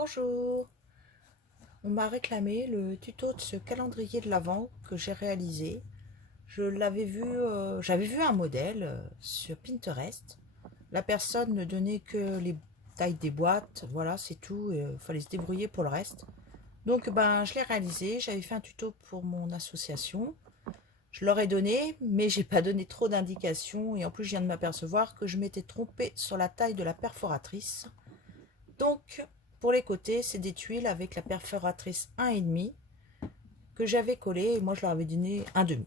Bonjour, on m'a réclamé le tuto de ce calendrier de l'Avent que j'ai réalisé. Je l'avais vu, j'avais vu un modèle sur Pinterest. La personne ne donnait que les tailles des boîtes, voilà, c'est tout. Il fallait se débrouiller pour le reste. Donc, ben, je l'ai réalisé. J'avais fait un tuto pour mon association. Je leur ai donné, mais j'ai pas donné trop d'indications. Et en plus, je viens de m'apercevoir que je m'étais trompée sur la taille de la perforatrice. Donc, pour les côtés, c'est des tuiles avec la perforatrice 1,5 que j'avais collé et moi je leur avais donné 1,5.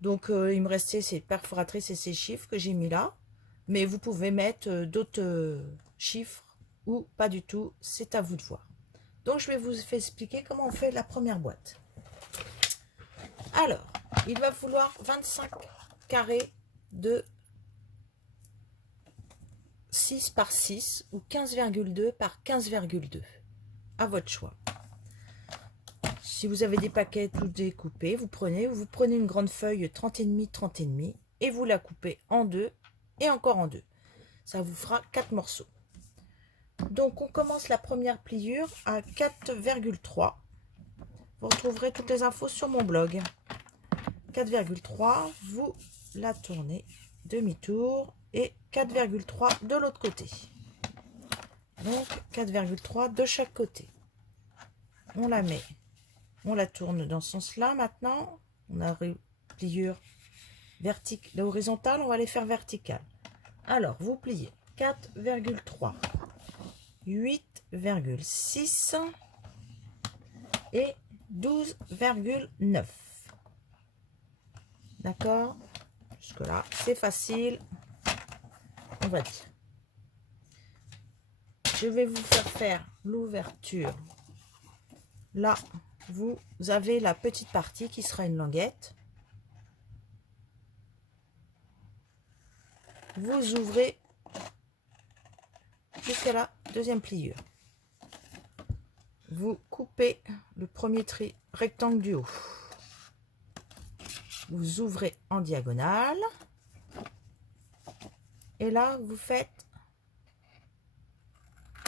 Donc, il me restait ces perforatrices et ces chiffres que j'ai mis là. Mais vous pouvez mettre d'autres chiffres ou pas du tout, c'est à vous de voir. Donc, je vais vous expliquer comment on fait la première boîte. Alors, il va falloir 25 carrés de 6 par 6 ou 15,2 par 15,2 à votre choix. Si vous avez des paquets tout découpés, vous prenez une grande feuille 30,5 30,5 et vous la coupez en deux et encore en deux. Ça vous fera 4 morceaux. Donc on commence la première pliure à 4,3. Vous retrouverez toutes les infos sur mon blog. 4,3, vous la tournez demi-tour et 4,3 de l'autre côté. Donc 4,3 de chaque côté. On la met, on la tourne dans ce sens-là maintenant. On a pliure verticale, horizontale, on va les faire verticales. Alors, vous pliez 4,3, 8,6 et 12,9. D'accord? Jusque-là, c'est facile, on va dire. Je vais vous faire l'ouverture. Là, vous avez la petite partie qui sera une languette. Vous ouvrez jusqu'à la deuxième pliure. Vous coupez le premier rectangle du haut. Vous ouvrez en diagonale. Et là, vous faites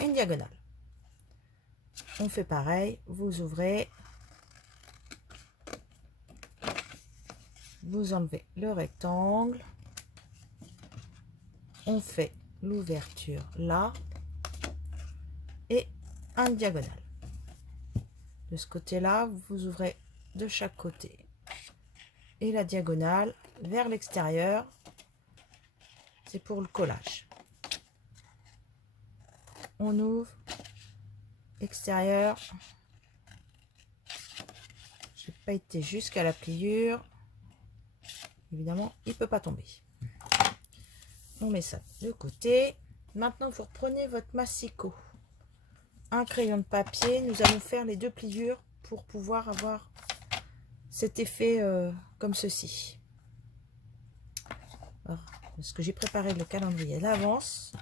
une diagonale. On fait pareil. Vous ouvrez. Vous enlevez le rectangle. On fait l'ouverture là. Et un diagonale. De ce côté-là, vous ouvrez de chaque côté. Et la diagonale vers l'extérieur, c'est pour le collage. On ouvre, extérieur. Je n'ai pas été jusqu'à la pliure. Évidemment, il ne peut pas tomber. On met ça de côté. Maintenant, vous reprenez votre massicot. Un crayon de papier. Nous allons faire les deux pliures pour pouvoir avoir cet effet comme ceci. Alors, parce que j'ai préparé le calendrier d'avance,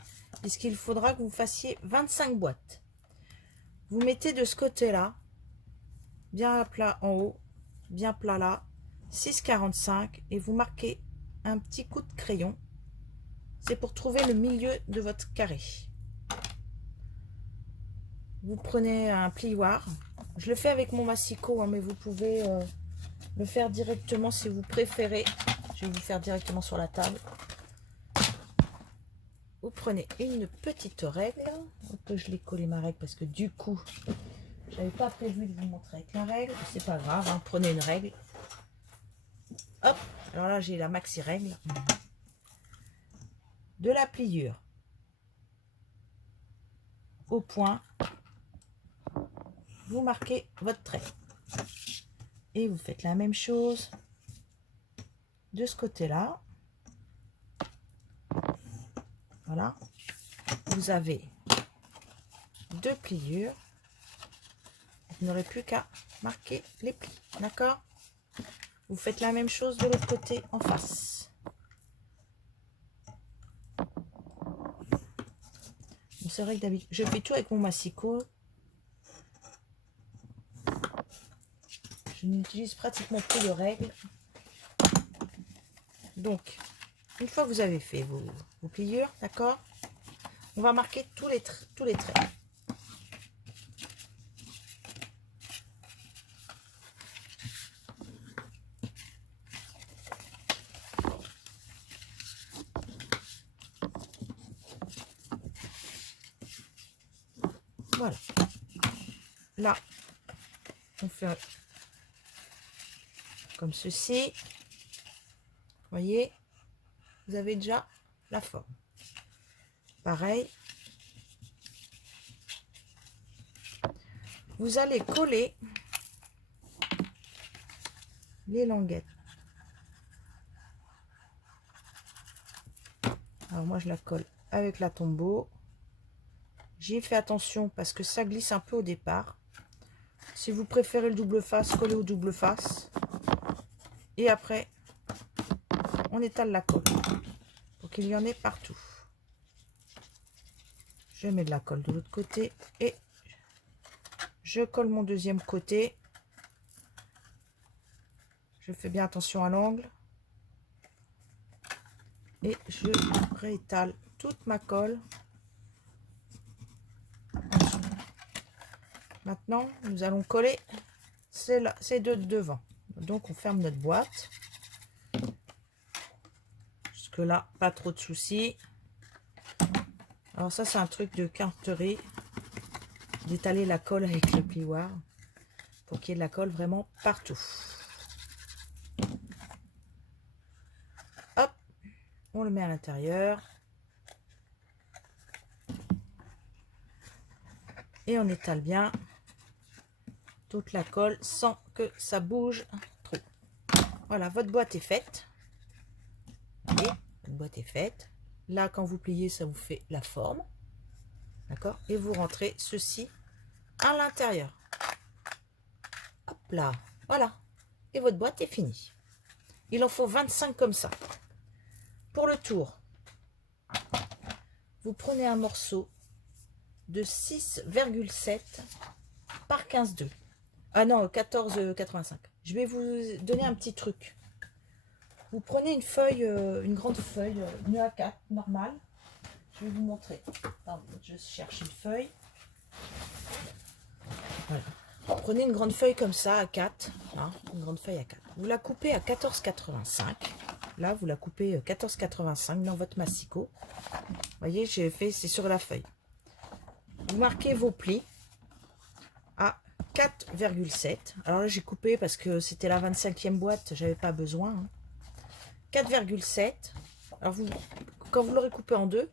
puisqu'il faudra que vous fassiez 25 boîtes. Vous mettez de ce côté-là, bien plat en haut, bien plat là, 6,45 et vous marquez un petit coup de crayon. C'est pour trouver le milieu de votre carré. Vous prenez un plioir. Je le fais avec mon massicot, hein, mais vous pouvez le faire directement si vous préférez. Je vais vous faire directement sur la table. Vous prenez une petite règle. Que je l'ai collé ma règle parce que du coup, j'avais pas prévu de vous montrer avec la règle. C'est pas grave, hein, prenez une règle. Hop, alors là j'ai la maxi règle. De la pliure au point, vous marquez votre trait. Et vous faites la même chose de ce côté-là. Voilà. Vous avez deux pliures. Vous n'aurez plus qu'à marquer les plis. D'accord? Vous faites la même chose de l'autre côté en face. C'est vrai que d'habitude, je fais tout avec mon massicot. Je n'utilise pratiquement plus de règles. Donc, une fois que vous avez fait vos pliures, d'accord, on va marquer tous les traits. Voilà. Là, on fait comme ceci. Vous voyez, vous avez déjà la forme. Pareil. Vous allez coller les languettes. Alors moi, je la colle avec la Tombow. J'y fais attention parce que ça glisse un peu au départ. Si vous préférez le double face, collez au double face. Et après, on étale la colle pour qu'il y en ait partout. Je mets de la colle de l'autre côté et je colle mon deuxième côté. Je fais bien attention à l'angle. Et je réétale toute ma colle. Maintenant, nous allons coller ces deux de devant. Donc, on ferme notre boîte. Jusque là, pas trop de soucis. Alors ça, c'est un truc de carterie, d'étaler la colle avec le plioir pour qu'il y ait de la colle vraiment partout. Hop, on le met à l'intérieur. Et on étale bien toute la colle sans que ça bouge trop. Voilà, votre boîte est faite. Et votre boîte est faite. Là, quand vous pliez, ça vous fait la forme. D'accord? Et vous rentrez ceci à l'intérieur. Hop là. Voilà. Et votre boîte est finie. Il en faut 25 comme ça. Pour le tour, vous prenez un morceau de 6,7 par 15,2. Ah non, 14,85. Je vais vous donner un petit truc. Vous prenez une feuille, une grande feuille, une A4 normale. Je vais vous montrer. Attends, je cherche une feuille. Voilà. Prenez une grande feuille comme ça, A4. Hein, une grande feuille A4. Vous la coupez à 14,85. Là, vous la coupez 14,85 dans votre massicot. Vous voyez, j'ai fait, c'est sur la feuille. Vous marquez vos plis à 4,7. Alors là, j'ai coupé parce que c'était la 25e boîte, j'avais pas besoin. Hein. 4,7. Alors, quand vous l'aurez coupé en deux,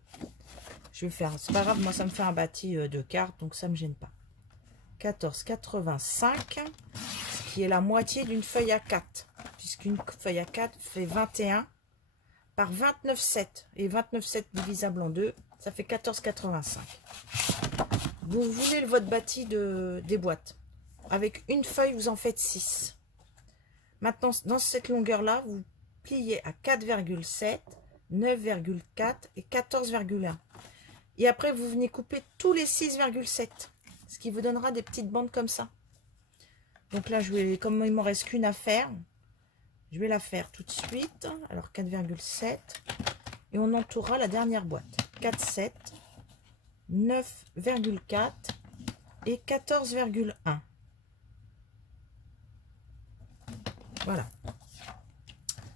je vais faire, c'est pas grave, moi ça me fait un bâti de cartes, donc ça me gêne pas. 14,85, ce qui est la moitié d'une feuille A4, puisqu'une feuille A4 fait 21 par 29,7. Et 29,7 divisable en deux, ça fait 14,85. Vous voulez votre bâti des boîtes. Avec une feuille, vous en faites 6. Maintenant, dans cette longueur-là, vous pliez à 4,7, 9,4 et 14,1. Et après, vous venez couper tous les 6,7. Ce qui vous donnera des petites bandes comme ça. Donc là, comme il ne m'en reste qu'une à faire, je vais la faire tout de suite. Alors 4,7. Et on entourera la dernière boîte. 4,7, 9,4 et 14,1. Voilà.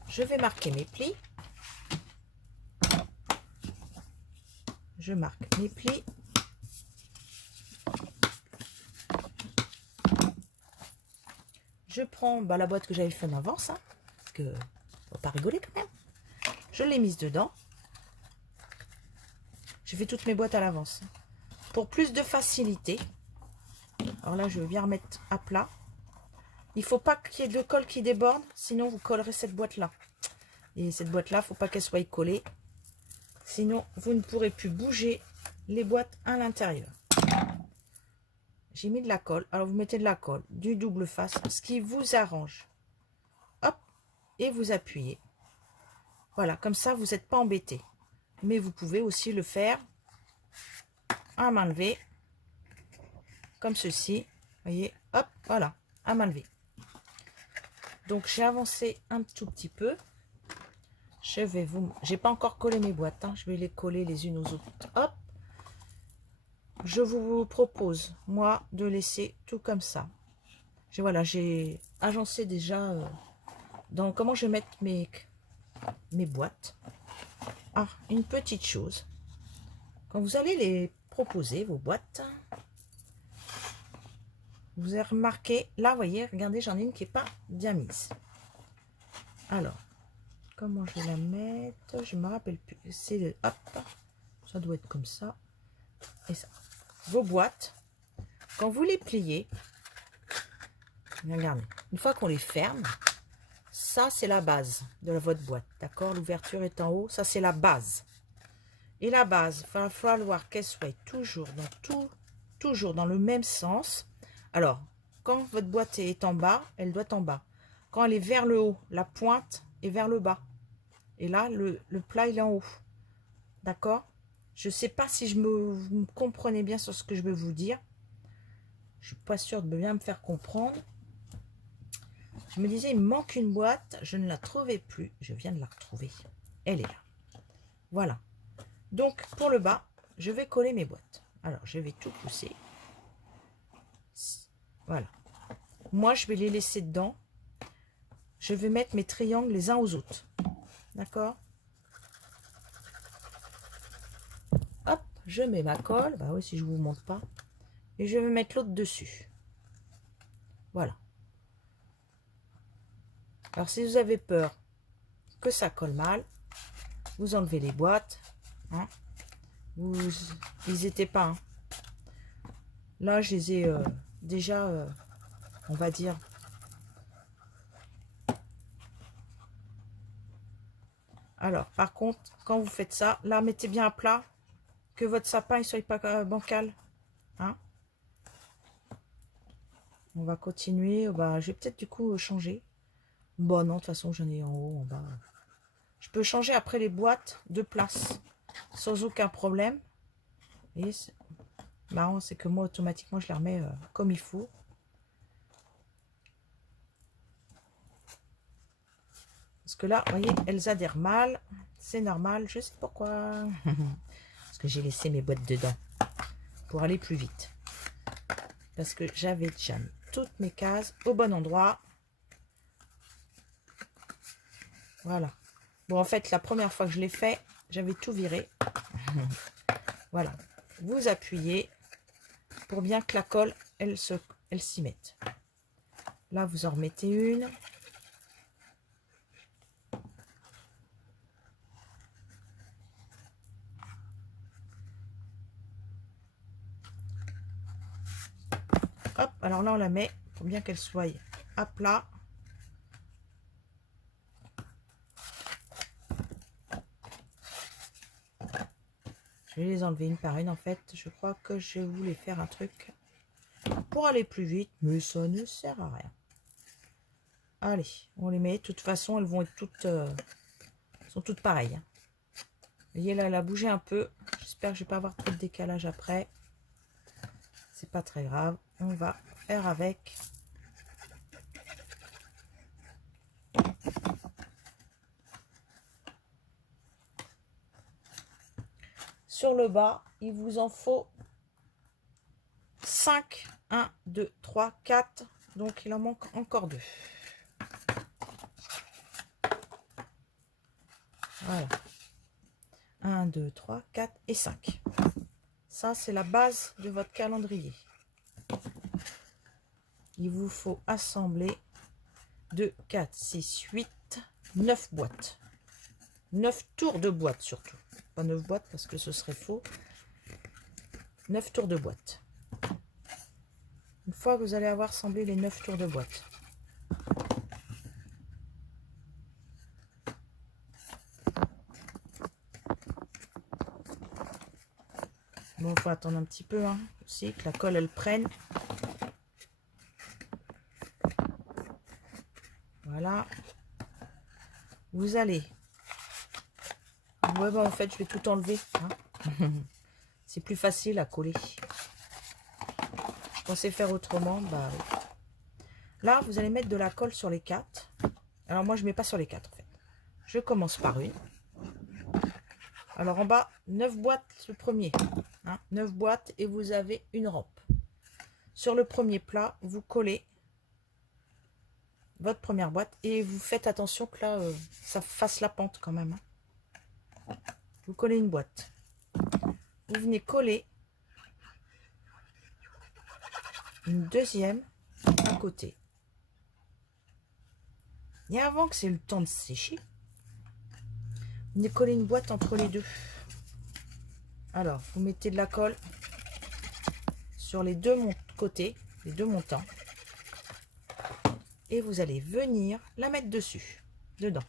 Je vais marquer mes plis. Je marque mes plis. Je prends la boîte que j'avais fait en avance, hein, parce que faut pas rigoler quand même. Je l'ai mise dedans. Je fais toutes mes boîtes à l'avance. Pour plus de facilité. Alors là, je vais bien remettre à plat. Il ne faut pas qu'il y ait de colle qui déborde, sinon vous collerez cette boîte-là. Et cette boîte-là, il ne faut pas qu'elle soit collée. Sinon, vous ne pourrez plus bouger les boîtes à l'intérieur. J'ai mis de la colle. Alors, vous mettez de la colle, du double face, ce qui vous arrange. Hop, et vous appuyez. Voilà, comme ça, vous n'êtes pas embêté. Mais vous pouvez aussi le faire à main levée, comme ceci. Vous voyez, hop, voilà, à main levée. Donc, j'ai avancé un tout petit peu. J'ai pas encore collé mes boîtes, hein. Je vais les coller les unes aux autres. Hop. Je vous propose, moi, de laisser tout comme ça. Voilà, j'ai agencé déjà dans comment je vais mettre mes boîtes. Une petite chose. Quand vous allez les proposer, vos boîtes, Vous avez remarqué, là, vous voyez, regardez, j'en ai une qui n'est pas bien mise. Alors, comment je vais la mettre? Je me rappelle plus. C'est hop, ça doit être comme ça. Et ça. Vos boîtes, quand vous les pliez, regardez, une fois qu'on les ferme, ça c'est la base de votre boîte, d'accord? L'ouverture est en haut, ça c'est la base. Et la base, il va falloir qu'elle soit toujours dans le même sens. Alors, quand votre boîte est en bas, elle doit être en bas. Quand elle est vers le haut, la pointe est vers le bas. Et là, le plat, il est en haut. D'accord? Je ne sais pas si vous me comprenez bien sur ce que je veux vous dire. Je ne suis pas sûre de bien me faire comprendre. Je me disais, il me manque une boîte. Je ne la trouvais plus. Je viens de la retrouver. Elle est là. Voilà. Donc, pour le bas, je vais coller mes boîtes. Alors, je vais tout pousser. Voilà. Moi, je vais les laisser dedans. Je vais mettre mes triangles les uns aux autres. D'accord? Hop, je mets ma colle. Bah oui, si je ne vous montre pas. Et je vais mettre l'autre dessus. Voilà. Alors, si vous avez peur que ça colle mal, vous enlevez les boîtes. Hein, vous n'hésitez pas. Hein. Là, je les ai déjà, on va dire. Alors, par contre, quand vous faites ça, là, mettez bien à plat, que votre sapin ne soit pas bancal. Hein. On va continuer. Bah, je vais peut-être du coup changer. Bon, non, de toute façon, j'en ai en haut, en bas. Je peux changer après les boîtes de place, sans aucun problème. Et marrant, c'est que moi, automatiquement, je les remets comme il faut. Parce que là, vous voyez, elles adhèrent mal. C'est normal, je sais pourquoi. Parce que j'ai laissé mes boîtes dedans pour aller plus vite. Parce que j'avais déjà mis toutes mes cases au bon endroit. Voilà. Bon, en fait, la première fois que je l'ai fait, j'avais tout viré. Voilà. Vous appuyez pour bien que la colle, elle s'y mette. Là, vous en remettez une. Hop, alors là, on la met pour bien qu'elle soit à plat. Je vais les enlever une par une. En fait, je crois que je voulais faire un truc pour aller plus vite, mais ça ne sert à rien. Allez, on les met. De toute façon, elles vont être toutes, sont toutes pareilles. Hein. Vous voyez, là, elle a bougé un peu. J'espère que je ne vais pas avoir trop de décalage après. C'est pas très grave. On va faire avec. Sur le bas, il vous en faut 5. 1, 2, 3, 4. Donc, il en manque encore 2. Voilà. 1, 2, 3, 4 et 5. Ça, c'est la base de votre calendrier. Il vous faut assembler 2, 4, 6, 8, 9 boîtes. 9 tours de boîte surtout. Pas 9 boîtes parce que ce serait faux. 9 tours de boîte. Une fois que vous allez avoir assemblé les 9 tours de boîte. Bon, il faut attendre un petit peu hein, aussi que la colle elle prenne. Voilà. Vous allez. Ouais, bah en fait, je vais tout enlever. Hein. C'est plus facile à coller. Je pensais faire autrement. Bah, oui. Là, vous allez mettre de la colle sur les 4. Alors, moi, je ne mets pas sur les 4, en fait. Je commence par une. Alors, en bas, 9 boîtes, le premier. Hein, 9 boîtes et vous avez une rampe. Sur le premier plat, vous collez votre première boîte et vous faites attention que là, ça fasse la pente quand même. Hein. Vous collez une boîte. Vous venez coller une deuxième à côté. Et avant que c'est le temps de sécher, vous venez coller une boîte entre les deux. Alors, vous mettez de la colle sur les deux côtés, les deux montants. Et vous allez venir la mettre dessus, dedans.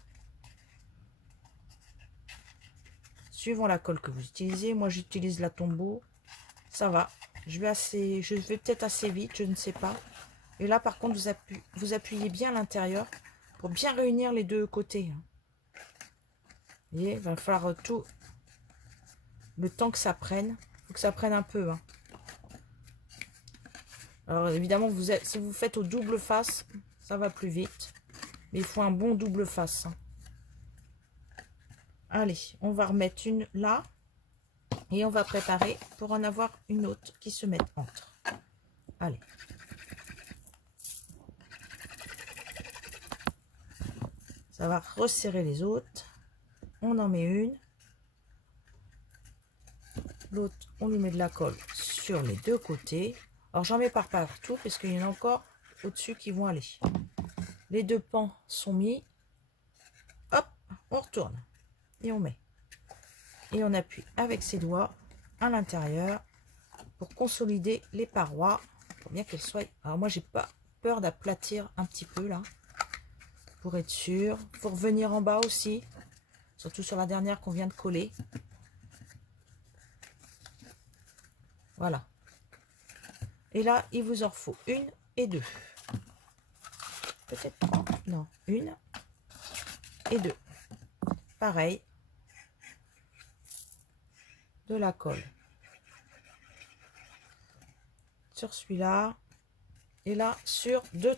Suivant la colle que vous utilisez, moi j'utilise la Tombow. Ça va. Je vais peut-être assez vite, je ne sais pas. Et là, par contre, vous appuyez bien à l'intérieur pour bien réunir les deux côtés. Vous voyez, il va falloir tout le temps que ça prenne. Il faut que ça prenne un peu. Alors, évidemment, si vous faites au double face, ça va plus vite. Mais il faut un bon double face. Allez, on va remettre une là. Et on va préparer pour en avoir une autre qui se mette entre. Allez. Ça va resserrer les autres. On en met une. L'autre, on lui met de la colle sur les deux côtés. Alors, j'en mets par partout parce qu'il y en a encore au-dessus qui vont aller. Les deux pans sont mis. Hop, on retourne. Et on met. Et on appuie avec ses doigts à l'intérieur pour consolider les parois. Pour bien qu'elles soient... Alors, moi, j'ai pas peur d'aplatir un petit peu là. Pour être sûr. Il faut revenir en bas aussi. Surtout sur la dernière qu'on vient de coller. Voilà. Et là, il vous en faut une et deux. Peut-être pas. Non, une et deux. Pareil. De la colle. Sur celui-là. Et là, sur deux.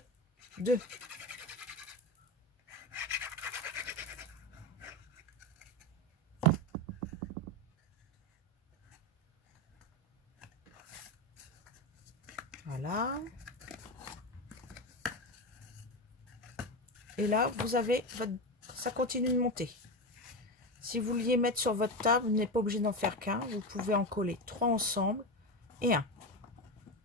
Voilà. Et là, vous avez votre... Ça continue de monter. Si vous vouliez mettre sur votre table, vous n'êtes pas obligé d'en faire qu'un. Vous pouvez en coller 3 ensemble et un.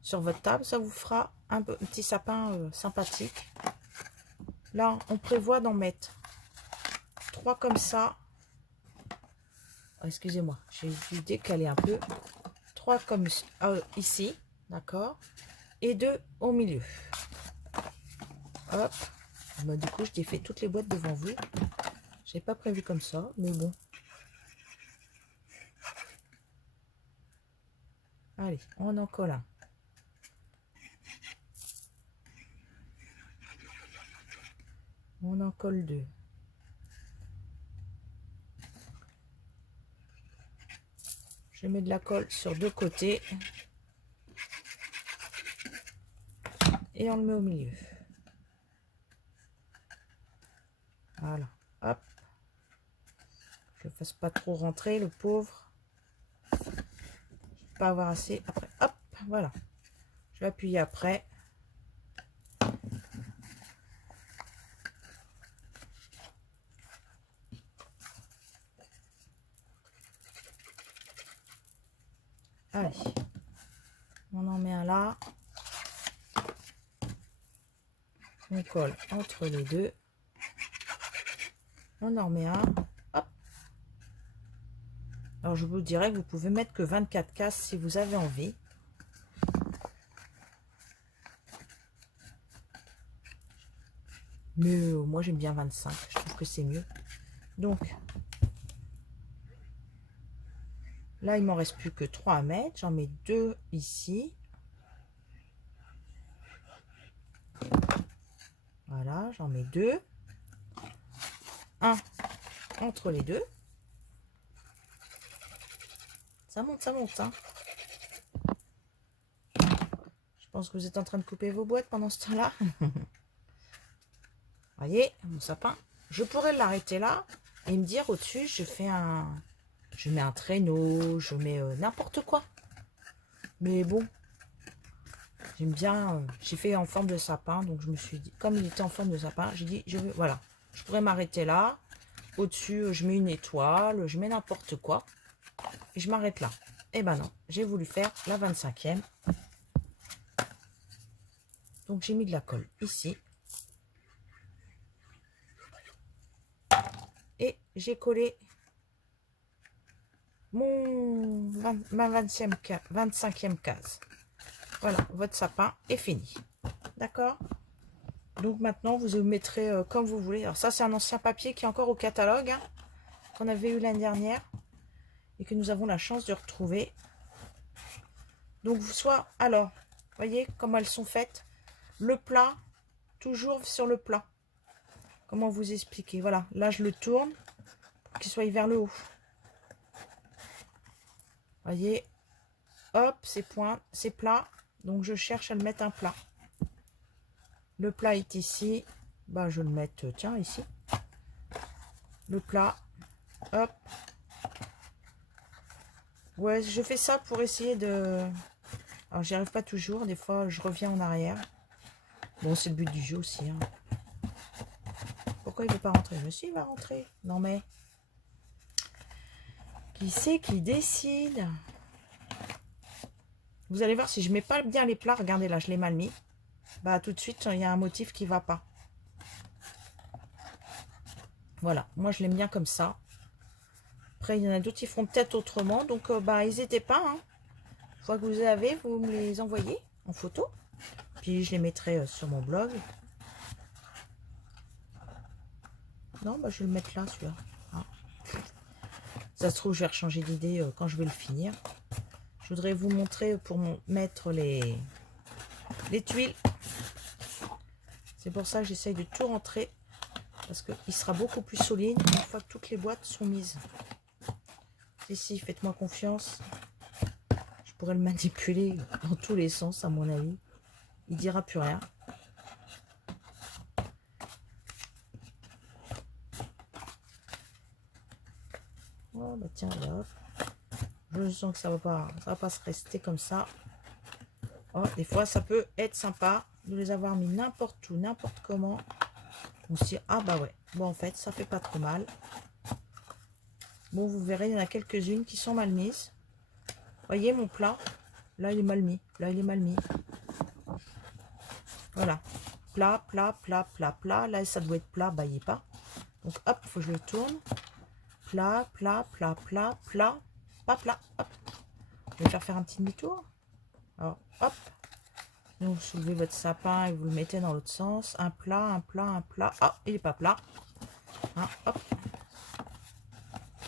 Sur votre table, ça vous fera un petit sapin sympathique. Là, on prévoit d'en mettre 3 comme ça. Oh, excusez-moi, j'ai dû décaler un peu. 3 comme ici, d'accord. Et 2 au milieu. Hop. Bah, du coup, je t'ai fait toutes les boîtes devant vous. J'ai pas prévu comme ça, mais bon. Allez, on en colle un. On en colle 2. Je mets de la colle sur 2 côtés. Et on le met au milieu. Voilà. Hop. Je ne fasse pas trop rentrer le pauvre. Je ne vais pas avoir assez. Après, hop, voilà. Je vais appuyer après. Allez. On en met un là. On colle entre les deux. On en remet un. Hop. Alors, je vous dirais que vous pouvez mettre que 24 cases si vous avez envie. Mais moi, j'aime bien 25. Je trouve que c'est mieux. Donc, là, il m'en reste plus que 3 à mettre. J'en mets 2 ici. Voilà, j'en mets 2. Un entre les deux. Ça monte, hein. Je pense que vous êtes en train de couper vos boîtes pendant ce temps-là. Voyez, mon sapin. Je pourrais l'arrêter là et me dire au-dessus, je mets un traîneau, je mets n'importe quoi. Mais bon, j'aime bien, j'ai fait en forme de sapin, donc je me suis dit, comme il était en forme de sapin, j'ai dit, voilà, je pourrais m'arrêter là. Au-dessus, je mets une étoile, je mets n'importe quoi. Et je m'arrête là. Et ben non, j'ai voulu faire la 25e. Donc j'ai mis de la colle ici. Et j'ai collé ma 25e case. Voilà, votre sapin est fini. D'accord? Donc maintenant, vous mettrez comme vous voulez. Alors ça, c'est un ancien papier qui est encore au catalogue, hein, qu'on avait eu l'année dernière et que nous avons la chance de retrouver. Donc, soit, alors, voyez comment elles sont faites. Le plat, toujours sur le plat. Comment vous expliquer? Voilà, là, je le tourne pour qu'il soit vers le haut. Voyez, hop, c'est plat. Donc, je cherche à le mettre un plat. Le plat est ici. Bah, je vais le mettre, tiens, ici. Le plat, hop. Ouais, je fais ça pour essayer de... Alors, j'y arrive pas toujours. Des fois, je reviens en arrière. Bon, c'est le but du jeu aussi. Hein. Pourquoi il veut pas rentrer? Monsieur, il va rentrer. Non, mais... Qui c'est qui décide? Vous allez voir, si je mets pas bien les plats, regardez là, je l'ai mal mis. Bah, tout de suite, il y a un motif qui va pas. Voilà, moi, je l'aime bien comme ça. Après, il y en a d'autres qui feront peut-être autrement. Donc, bah, n'hésitez pas. Hein. Une fois que vous avez, vous me les envoyez en photo. Puis, je les mettrai sur mon blog. Non, bah, je vais le mettre là, celui-là. Ah. Ça se trouve, je vais changer d'idée quand je vais le finir. Je voudrais vous montrer pour mettre les tuiles. C'est pour ça que j'essaye de tout rentrer. Parce qu'il sera beaucoup plus solide une fois que toutes les boîtes sont mises. Ici, faites-moi confiance. Je pourrais le manipuler dans tous les sens, à mon avis. Il dira plus rien. Oh, bah tiens, hop. Je sens que ça va pas se rester comme ça. Oh, des fois, ça peut être sympa de les avoir mis n'importe où, n'importe comment. On se dit, ah bah ouais, bon, en fait, ça fait pas trop mal. Bon, vous verrez, il y en a quelques-unes qui sont mal mises. Voyez mon plat, là, il est mal mis. Là, il est mal mis. Voilà. Plat, plat, plat, plat, plat. Là, ça doit être plat, bah, il n'y est pas. Donc, hop, il faut que je le tourne. Plat, plat, plat, plat, plat. Pas plat, hop. Je vais faire un petit demi-tour. Alors, hop. Donc, vous soulevez votre sapin et vous le mettez dans l'autre sens. Un plat, un plat, un plat. Ah, il n'est pas plat. Hein, hop.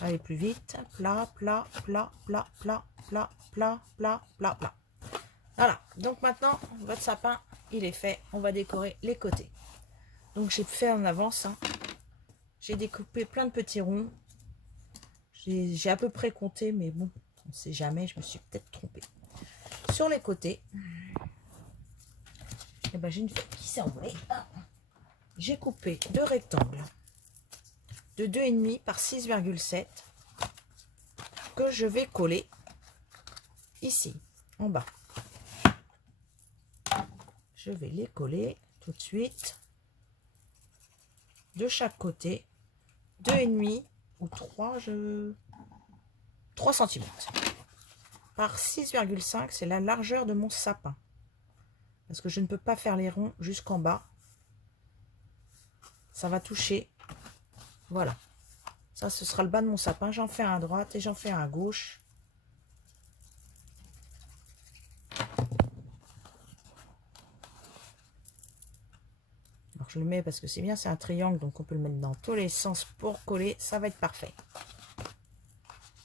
Allez, plus vite. Plat, plat, plat, plat, plat, plat, plat, plat, plat, plat. Voilà. Donc, maintenant, votre sapin, il est fait. On va décorer les côtés. Donc, j'ai fait en avance. Hein. J'ai découpé plein de petits ronds. J'ai à peu près compté, mais bon, on ne sait jamais. Je me suis peut-être trompée. Sur les côtés... Eh ben, j'ai une feuille qui s'est envolée. J'ai coupé deux rectangles de 2,5 par 6,7 que je vais coller ici, en bas. Je vais les coller tout de suite de chaque côté. 2,5 ou 3 cm par 6,5, c'est la largeur de mon sapin. Parce que je ne peux pas faire les ronds jusqu'en bas. Ça va toucher. Voilà. Ça, ce sera le bas de mon sapin. J'en fais un à droite et j'en fais un à gauche. Alors, je le mets parce que c'est bien, c'est un triangle. Donc, on peut le mettre dans tous les sens pour coller. Ça va être parfait.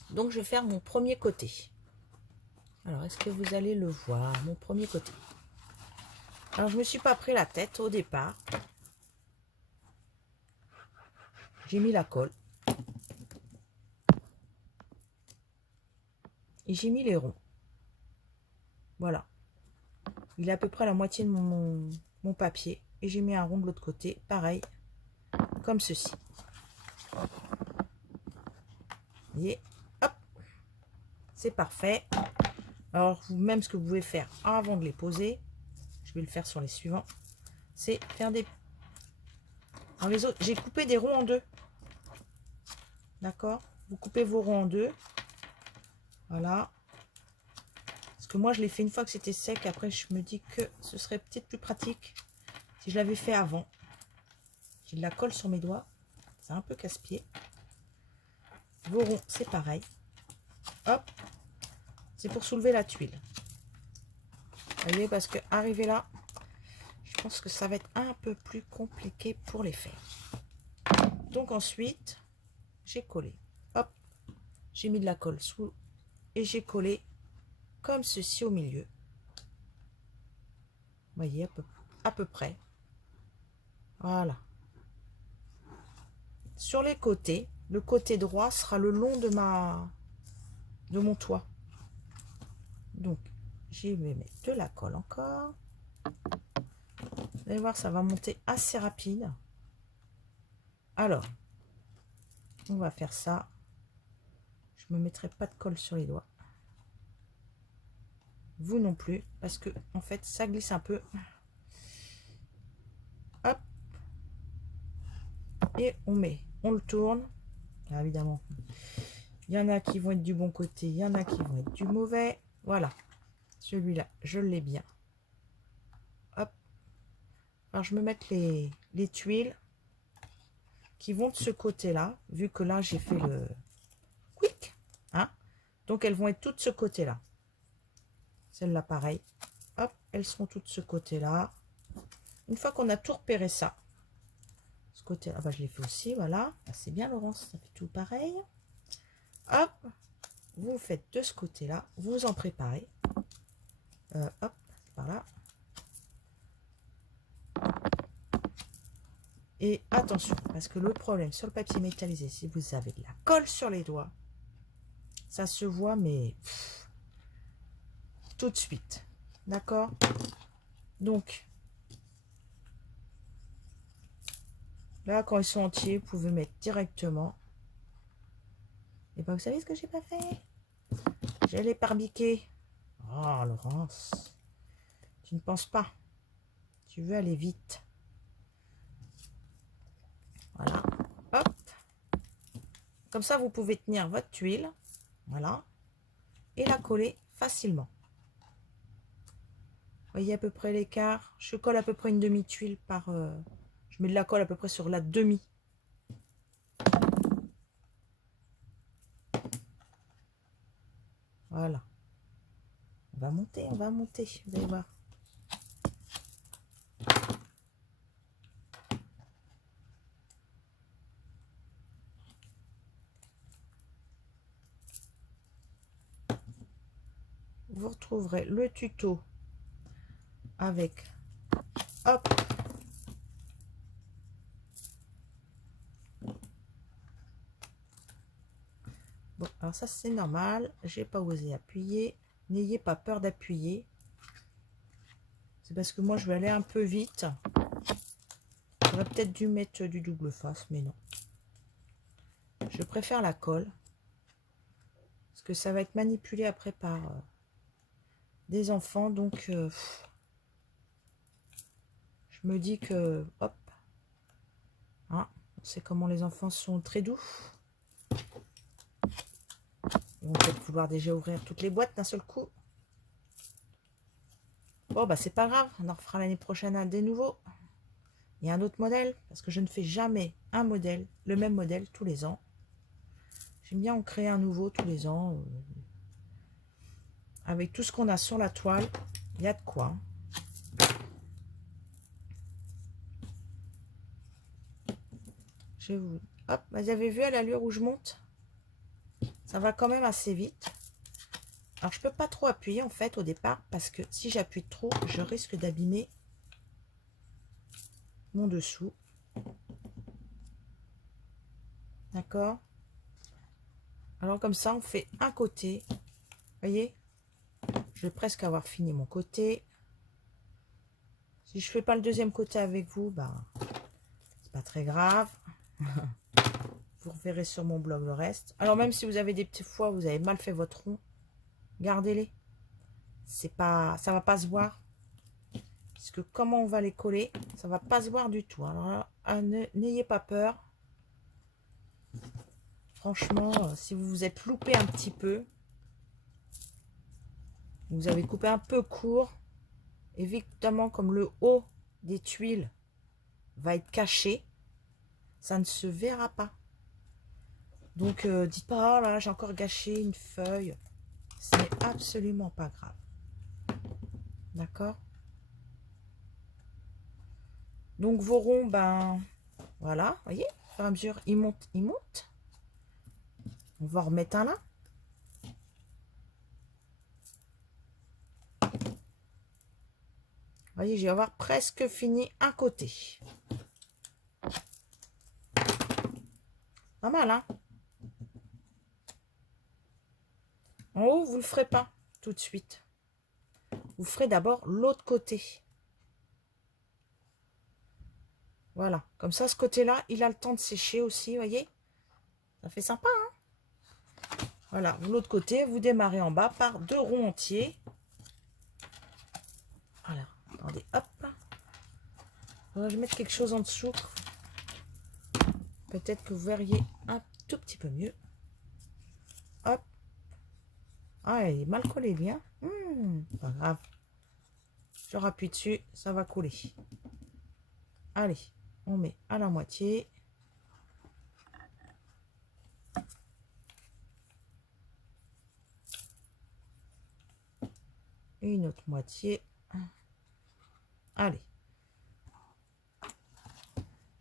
Donc, je vais faire mon premier côté. Alors, est-ce que vous allez le voir, mon premier côté? Alors, je ne me suis pas pris la tête au départ. J'ai mis la colle. Et j'ai mis les ronds. Voilà. Il est à peu près la moitié de mon papier. Et j'ai mis un rond de l'autre côté. Pareil. Comme ceci. Vous voyez? Hop. C'est parfait. Alors, même ce que vous pouvez faire avant de les poser. Je vais le faire sur les suivants. C'est faire des... Alors, les autres, j'ai coupé des ronds en deux. D'accord? Vous coupez vos ronds en deux. Voilà. Parce que moi, je l'ai fait une fois que c'était sec. Après, je me dis que ce serait peut-être plus pratique si je l'avais fait avant. J'ai de la colle sur mes doigts. C'est un peu casse-pied. Vos ronds, c'est pareil. Hop. C'est pour soulever la tuile. Vous voyez, parce que arriver là, je pense que ça va être un peu plus compliqué pour les faire. Donc ensuite, j'ai collé. Hop. J'ai mis de la colle sous et j'ai collé comme ceci au milieu. Vous voyez, à peu près. Voilà. Sur les côtés, le côté droit sera le long de mon toit. Donc, j'y vais mettre de la colle encore. Vous allez voir, ça va monter assez rapide. Alors, on va faire ça. Je ne me mettrai pas de colle sur les doigts. Vous non plus, parce que en fait, ça glisse un peu. Hop. Et on le tourne. Là, évidemment, il y en a qui vont être du bon côté, il y en a qui vont être du mauvais. Voilà. Celui-là, je l'ai bien. Hop. Alors, je me mets les tuiles qui vont de ce côté-là, vu que là, j'ai fait le quick. Hein? Donc, elles vont être toutes de ce côté-là. Celle-là, pareil. Hop, elles seront toutes de ce côté-là. Une fois qu'on a tout repéré ça, ce côté-là, bah, je l'ai fait aussi, voilà. Ah, c'est bien, Laurence, ça fait tout pareil. Hop, vous faites de ce côté-là, vous en préparez. Hop, par là. Et attention, parce que le problème sur le papier métallisé, si vous avez de la colle sur les doigts, ça se voit, mais tout de suite. D'accord? Donc, là, quand ils sont entiers, vous pouvez mettre directement. Et bien, vous savez ce que j'ai pas fait? J'ai les barbiquer. Oh, Laurence, tu ne penses pas. Tu veux aller vite. Voilà. Hop. Comme ça, vous pouvez tenir votre tuile. Voilà. Et la coller facilement. Vous voyez à peu près l'écart. Je colle à peu près une demi-tuile par... je mets de la colle à peu près sur la demi. Voilà. On va monter, vous allez voir. Vous retrouverez le tuto avec, hop, bon, alors ça c'est normal, j'ai pas osé appuyer, n'ayez pas peur d'appuyer, c'est parce que moi je vais aller un peu vite, j'aurais peut-être dû mettre du double face, mais non, je préfère la colle, parce que ça va être manipulé après par des enfants, donc je me dis que, hop, hein, on sait comment les enfants sont très doux. Ils vont peut-être vouloir déjà ouvrir toutes les boîtes d'un seul coup. Bon, bah c'est pas grave, on en refera l'année prochaine un des nouveaux. Il y a un autre modèle, parce que je ne fais jamais un modèle, le même modèle tous les ans. J'aime bien en créer un nouveau tous les ans. Avec tout ce qu'on a sur la toile, il y a de quoi. Je vous... Hop, vous avez vu à l'allure où je monte? Ça va quand même assez vite. Alors, je peux pas trop appuyer en fait au départ, parce que si j'appuie trop, je risque d'abîmer mon dessous. D'accord? Alors comme ça, on fait un côté. Vous voyez? Je vais presque avoir fini mon côté. Si je fais pas le deuxième côté avec vous, bah, c'est pas très grave. Vous reverrez sur mon blog le reste. Alors même si vous avez des petites fois, vous avez mal fait votre rond, gardez-les. C'est pas, ça va pas se voir. Puisque comment on va les coller, ça va pas se voir du tout. Alors là, n'ayez pas peur. Franchement, si vous vous êtes loupé un petit peu, Vous avez coupé un peu court. Évidemment, comme le haut des tuiles va être caché, ça ne se verra pas. Donc, dites pas, oh là, j'ai encore gâché une feuille. Ce n'est absolument pas grave. D'accord? Donc, vos ronds, ben, voilà, voyez, au fur et à mesure, ils montent, ils montent. On va en remettre un là. Voyez, je vais avoir presque fini un côté. Pas mal, hein? En haut, vous ne le ferez pas tout de suite. Vous ferez d'abord l'autre côté. Voilà. Comme ça, ce côté-là, il a le temps de sécher aussi, voyez? Ça fait sympa, hein? Voilà. L'autre côté, vous démarrez en bas par 2 ronds entiers. Voilà. Attendez, hop. Je vais mettre quelque chose en dessous. Peut-être que vous verriez un tout petit peu mieux. Hop. Ah, il est mal collé, bien. Pas grave. Je rappuie dessus, ça va couler. Allez, on met à la moitié. Et une autre moitié. Allez.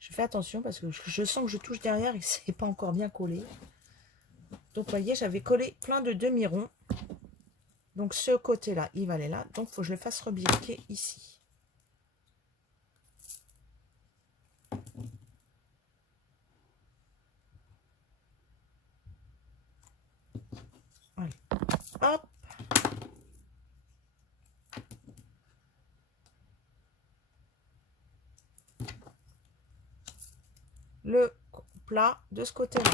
Je fais attention parce que je sens que je touche derrière et que c'est pas encore bien collé. Donc, vous voyez, j'avais collé plein de demi-ronds. Donc, ce côté-là, il va aller là. Donc, il faut que je le fasse rebiquer ici. Allez. Hop. Le plat de ce côté-là.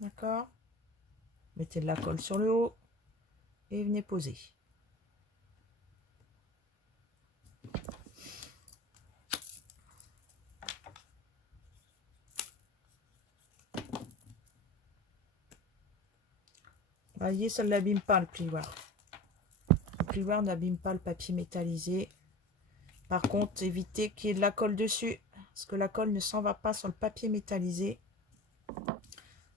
D'accord? Mettez de la colle sur le haut et venez poser. Voyez, ça ne l'abîme pas le plioir. Le plioir n'abîme pas le papier métallisé. Par contre, évitez qu'il y ait de la colle dessus, parce que la colle ne s'en va pas sur le papier métallisé.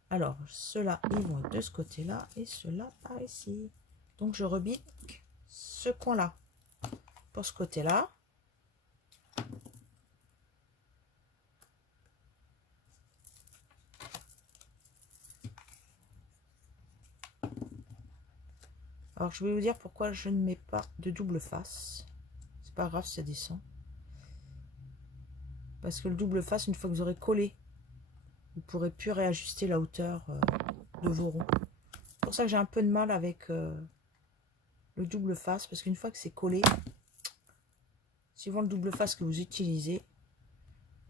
Alors, ceux-là, ils vont être de ce côté-là, et ceux-là par ici. Donc, je rebique ce coin-là pour ce côté-là. Alors, je vais vous dire pourquoi je ne mets pas de double face. C'est pas grave si ça descend. Parce que le double face, une fois que vous aurez collé, vous ne pourrez plus réajuster la hauteur de vos ronds. C'est pour ça que j'ai un peu de mal avec le double face. Parce qu'une fois que c'est collé, suivant le double face que vous utilisez,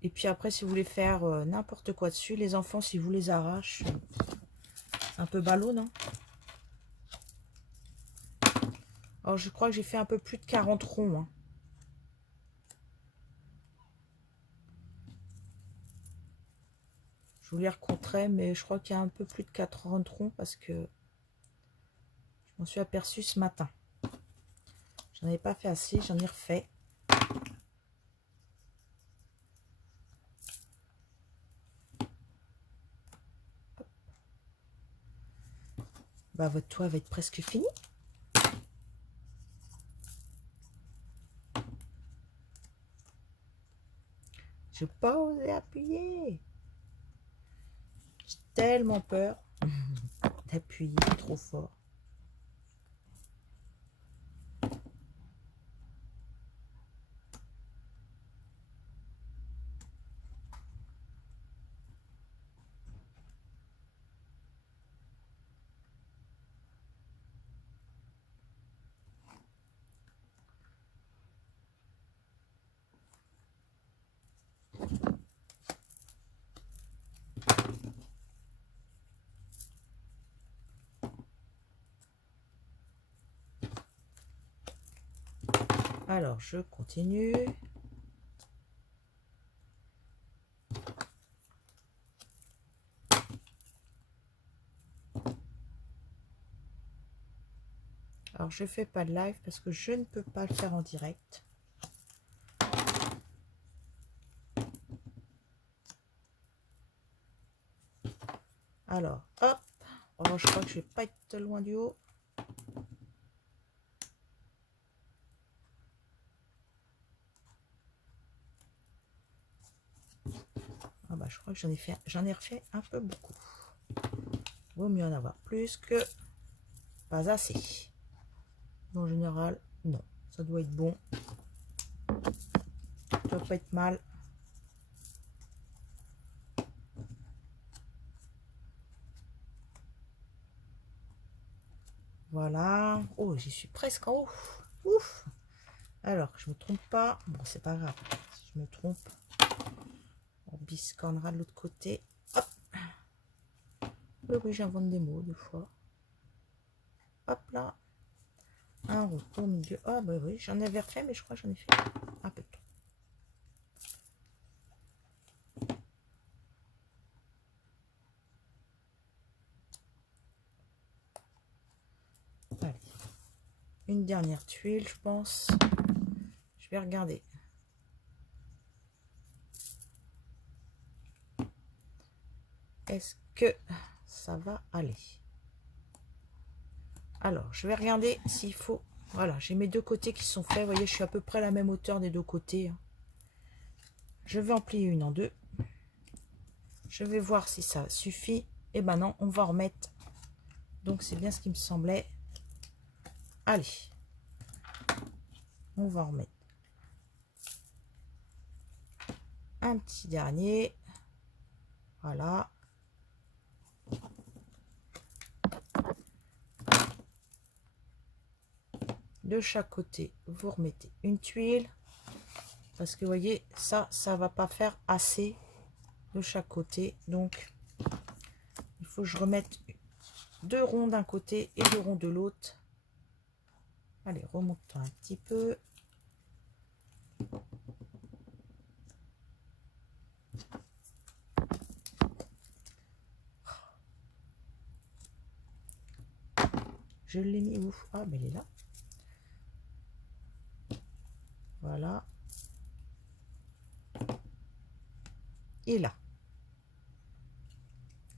et puis après, si vous voulez faire n'importe quoi dessus, les enfants, si vous les arrachez, c'est un peu ballot, non? Alors, je crois que j'ai fait un peu plus de 40 ronds. Hein. Je vous les recompterai, mais je crois qu'il y a un peu plus de 40 ronds parce que je m'en suis aperçue ce matin. J'en avais pas fait assez, j'en ai refait. Bah, votre toit va être presque fini. Je n'ai pas osé appuyer. J'ai tellement peur d'appuyer trop fort. Alors, je continue. Alors, je fais pas de live parce que je ne peux pas le faire en direct. Alors, hop. Oh, je crois que je vais pas être loin du haut. Ah bah, je crois que j'en ai refait un peu beaucoup. Vaut mieux en avoir plus que pas assez. En général, non. Ça doit être bon. Ça doit pas être mal. Voilà. Oh, j'y suis presque en haut. Ouf. Alors, je me trompe pas. Bon, c'est pas grave. Si je me trompe, on biscornera de l'autre côté. Hop. Oui, oui, j'invente des mots des fois. Hop là. Un rond au milieu. Ah, bah oui, j'en avais refait, mais je crois que j'en ai fait un peu trop. Allez. Une dernière tuile, je pense. Je vais regarder. Est-ce que ça va aller? Alors, je vais regarder s'il faut... Voilà, j'ai mes deux côtés qui sont faits. Vous voyez, je suis à peu près à la même hauteur des deux côtés. Je vais en plier une en deux. Je vais voir si ça suffit. Et ben non, on va remettre. Donc, c'est bien ce qui me semblait. Allez. On va remettre un petit dernier. Voilà. De chaque côté, vous remettez une tuile. Parce que vous voyez, ça va pas faire assez de chaque côté. Donc, il faut que je remette deux ronds d'un côté et deux ronds de l'autre. Allez, remonte-toi un petit peu. Je l'ai mis où? Ah, mais elle est là. Voilà. Et là.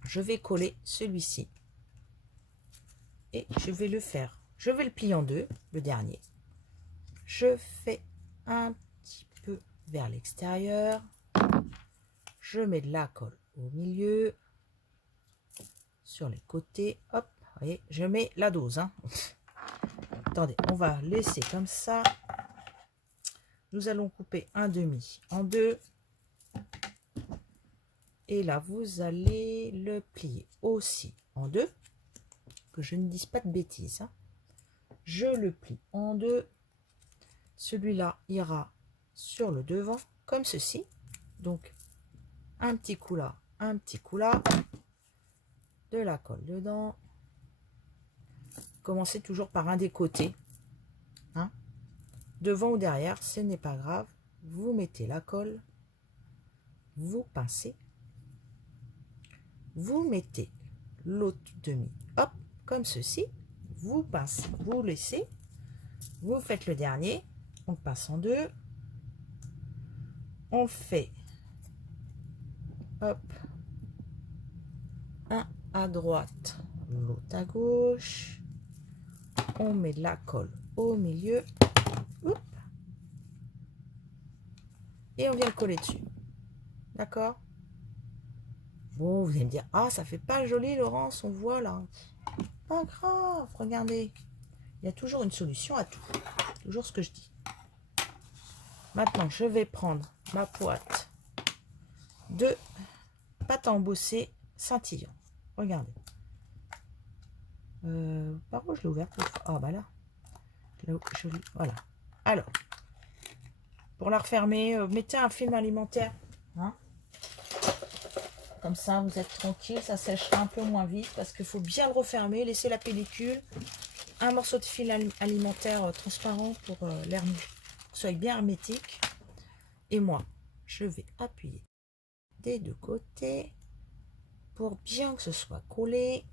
Je vais coller celui-ci. Et je vais le faire. Je vais le plier en deux, le dernier. Je fais un petit peu vers l'extérieur. Je mets de la colle au milieu. Sur les côtés. Hop. Vous voyez, je mets la dose. Hein. Attendez, on va laisser comme ça. Nous allons couper un demi en deux. Et là, vous allez le plier aussi en deux. Que je ne dise pas de bêtises. Hein. Je le plie en deux. Celui-là ira sur le devant, comme ceci. Donc, un petit coup là, un petit coup là. De la colle dedans. Commencez toujours par un des côtés. Hein. Devant ou derrière, ce n'est pas grave. Vous mettez la colle. Vous pincez. Vous mettez l'autre demi. Hop, comme ceci. Vous pincez, vous laissez. Vous faites le dernier. On le pince en deux. On fait, hop, un à droite, l'autre à gauche. On met de la colle au milieu. Oups. Et on vient le coller dessus. D'accord? Bon, vous allez me dire, ah, ça fait pas joli, Laurence, on voit là. Pas grave, regardez. Il y a toujours une solution à tout. Toujours ce que je dis. Maintenant, je vais prendre ma boîte de pâte à embosser scintillant. Regardez. Par où je l'ai ouverte? Ah, bah là. Voilà. Alors, pour la refermer, mettez un film alimentaire. Hein, comme ça, vous êtes tranquille. Ça sèchera un peu moins vite parce qu'il faut bien le refermer. Laisser la pellicule. Un morceau de fil alimentaire transparent pour l'air soit bien hermétique. Et moi, je vais appuyer des deux côtés pour bien que ce soit collé.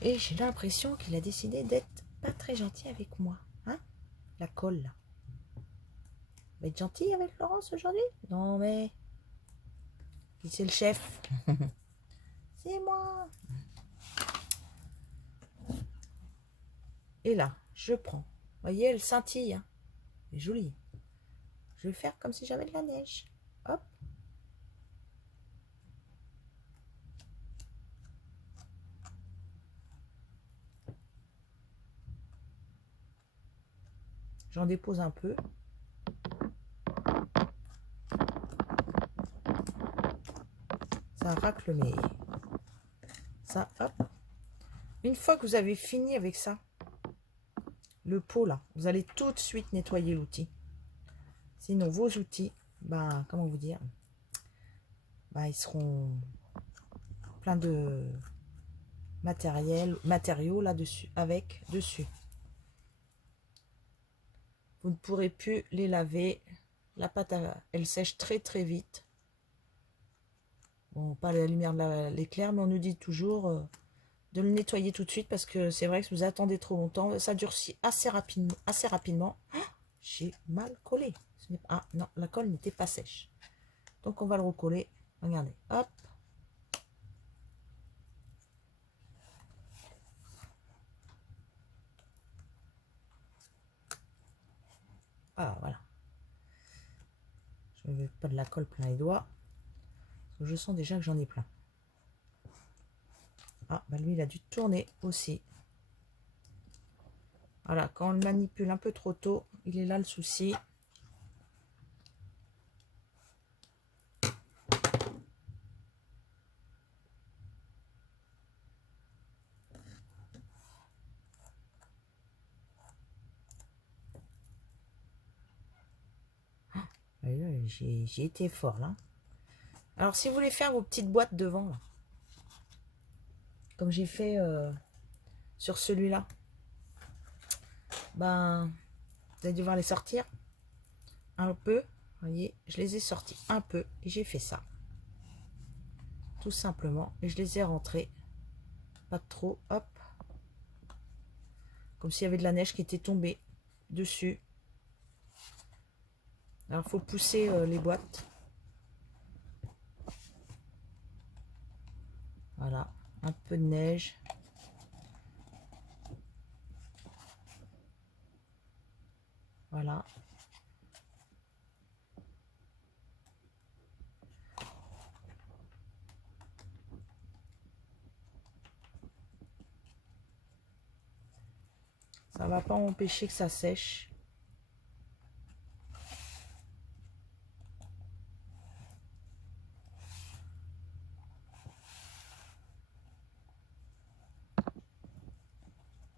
Et j'ai l'impression qu'il a décidé d'être pas très gentil avec moi, hein? La colle, là. Va être gentil avec Laurence aujourd'hui? Non, mais... Qui c'est le chef? C'est moi. Et là, je prends. Vous voyez, elle scintille, hein? Elle est jolie. Je vais faire comme si j'avais de la neige. Hop. J'en dépose un peu. Ça racle, mais... Ça, hop. Une fois que vous avez fini avec ça, le pot là, vous allez tout de suite nettoyer l'outil. Sinon, vos outils, ben, comment vous dire, ben, ils seront plein de matériaux là-dessus, dessus. Vous ne pourrez plus les laver. La pâte, elle sèche très très vite. Bon, pas la lumière de l'éclair, mais on nous dit toujours de le nettoyer tout de suite parce que c'est vrai que si vous attendez trop longtemps, ça durcit assez rapidement. Ah, j'ai mal collé. Ah non, la colle n'était pas sèche. Donc on va le recoller. Regardez, hop. Ah voilà. Je ne mets pas de la colle plein les doigts. Parce que je sens déjà que j'en ai plein. Ah, bah lui il a dû tourner aussi. Voilà, quand on le manipule un peu trop tôt, il est là le souci. J'ai été fort là. Alors si vous voulez faire vos petites boîtes devant, là, comme j'ai fait sur celui-là, ben vous allez devoir les sortir un peu. Vous voyez, je les ai sortis un peu et j'ai fait ça. Tout simplement. Et je les ai rentrés. Pas trop. Hop. Comme s'il y avait de la neige qui était tombée dessus. Alors il faut pousser les boîtes. Voilà. Un peu de neige. Voilà. Ça va pas empêcher que ça sèche.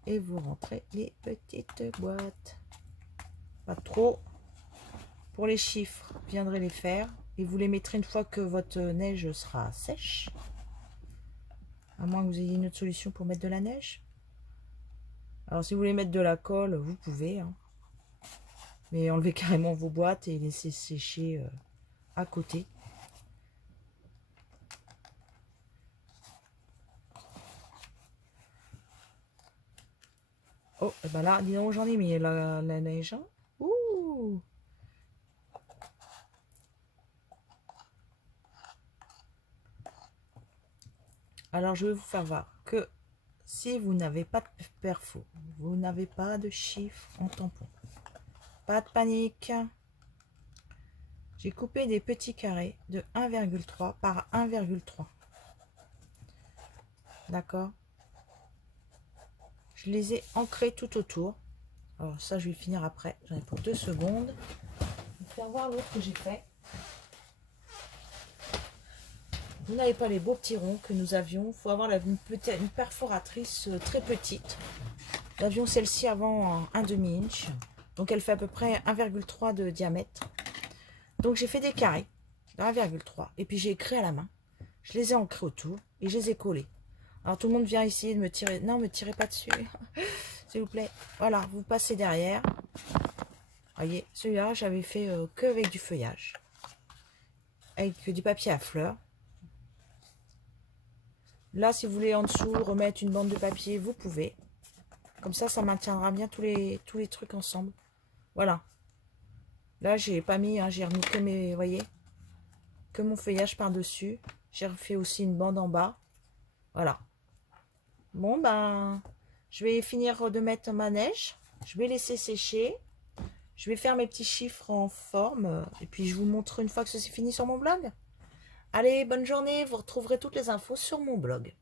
Et vous rentrez les petites boîtes. Pas trop. Pour les chiffres, vous viendrez les faire. Et vous les mettrez une fois que votre neige sera sèche. À moins que vous ayez une autre solution pour mettre de la neige. Alors si vous voulez mettre de la colle, vous pouvez. Hein. Mais enlevez carrément vos boîtes et laissez sécher à côté. Oh, et ben là, dis donc, j'en ai mis la neige. Hein. Ouh! Alors, je vais vous faire voir que si vous n'avez pas de perfo, vous n'avez pas de chiffre en tampon, pas de panique. J'ai coupé des petits carrés de 1,3 par 1,3. D'accord? Je les ai ancrés tout autour. Alors ça, je vais finir après. J'en ai pour 2 secondes. Je vais faire voir l'autre que j'ai fait. Vous n'avez pas les beaux petits ronds que nous avions. Il faut avoir une perforatrice très petite. Nous avions celle-ci avant un demi-inch. Donc elle fait à peu près 1,3 de diamètre. Donc j'ai fait des carrés de 1,3. Et puis j'ai écrit à la main. Je les ai ancrés autour et je les ai collés. Alors tout le monde vient essayer de me tirer. Non, me tirez pas dessus. S'il vous plaît. Voilà, vous passez derrière. Voyez, celui-là, j'avais fait que avec du feuillage. Avec du papier à fleurs. Là, si vous voulez en dessous remettre une bande de papier, vous pouvez. Comme ça maintiendra bien tous les trucs ensemble. Voilà. Là, j'ai pas mis, hein, j'ai remis que mes, vous voyez, que mon feuillage par-dessus. J'ai refait aussi une bande en bas. Voilà. Bon, ben, je vais finir de mettre ma neige. Je vais laisser sécher. Je vais faire mes petits chiffres en forme. Et puis, je vous montre une fois que c'est fini sur mon blog. Allez, bonne journée. Vous retrouverez toutes les infos sur mon blog.